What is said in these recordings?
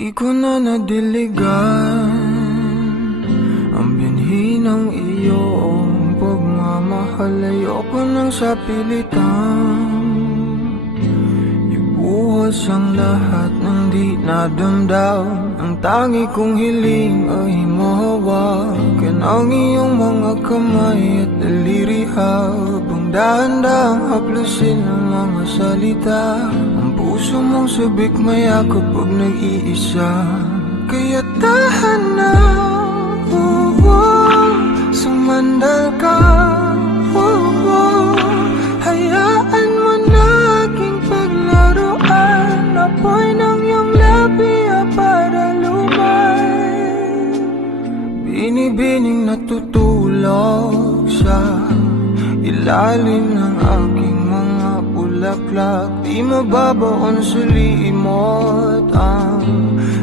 Di ko na nadiligan ang binhi ng iyong pagmamahal. Ayoko nang sa pilitan ibuhos ang lahat ng di nadamdam. Ang tangi kong hiling ay mahawakan ang iyong mga kamay at daliri, habang dahan-dahang haplusin ang mga salita. Ang puso mong sabik maya kapag nag-iisa, kaya tahan na, sumandal ka, hayaan mo na aking paglaruan. Apoy ng iyong labi para lumay, binibining natutulog sa ilalim ng aking mga bulaklak. Di mababaon sa limot ang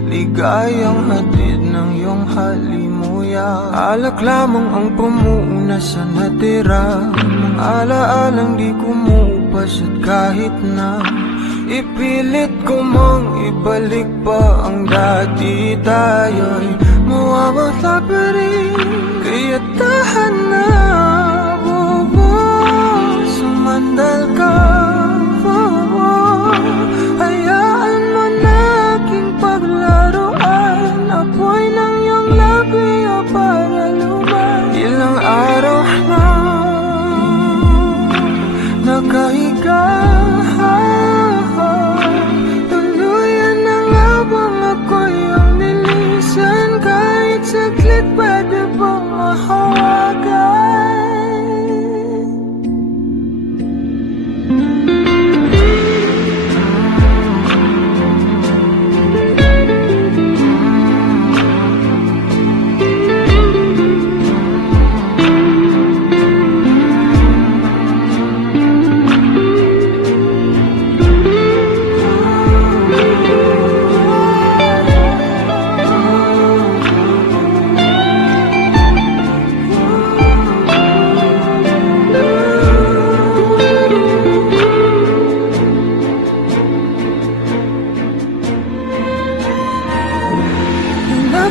ligayang hatid ng iyong halimuyak. Alak lamang ang pamuuna sa natira, mga alaalang di kumupas. At kahit na ipilit ko mang ibalik pa ang dati, tayo'y mawawala pa rin. Kaya tahan na, sumandal ka, hayaan mo na aking paglaruan. Apoy ng iyong labi para lumay. Ilang araw na nakahiga, tuluyan na nga bang ako'y ang nilisan? Kahit saglit pwede bang mahawagan?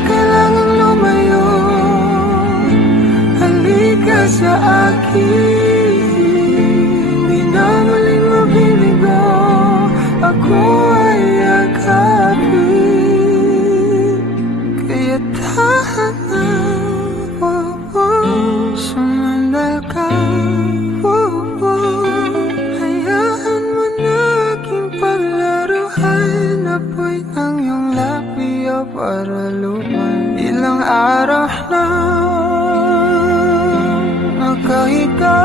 Kailangang lumayo, halika sa akin. Di na muling mabiligo, ako ay yakapin. Kaya tahan na, sumandal ka, hayaan mo na aking paglaruan. Apoy ng iyong labi para lumay. Ilang araw na nakahiga,